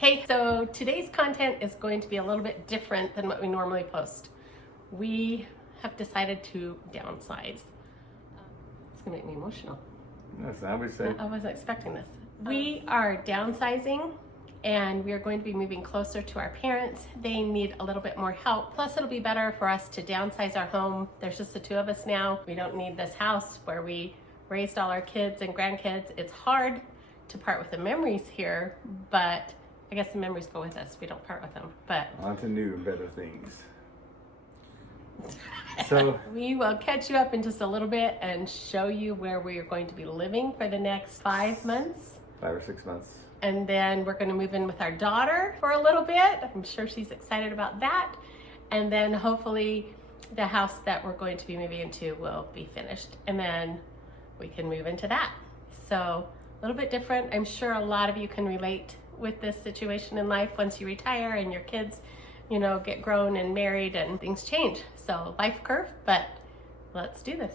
Hey, so today's content is going to be a little bit different than what we normally post. We have decided to downsize. It's gonna make me emotional. That's not what we said. I wasn't expecting this. We are downsizing and we are going to be moving closer to our parents. They need a little bit more help. Plus it'll be better for us to downsize our home. There's just the two of us now. We don't need this house where we raised all our kids and grandkids. It's hard to part with the memories here, but I guess the memories go with us. We don't part with them, but On to new and better things. So we will catch you up in just a little bit and show you where we are going to be living for the next 5 months. 5 or 6 months. And then we're going to move in with our daughter for a little bit. I'm sure she's excited about that. And then hopefully the house that we're going to be moving into will be finished. And then we can move into that. So a little bit different. I'm sure a lot of you can relate with this situation in life once you retire and your kids, get grown and married and things change. So life curve, but let's do this.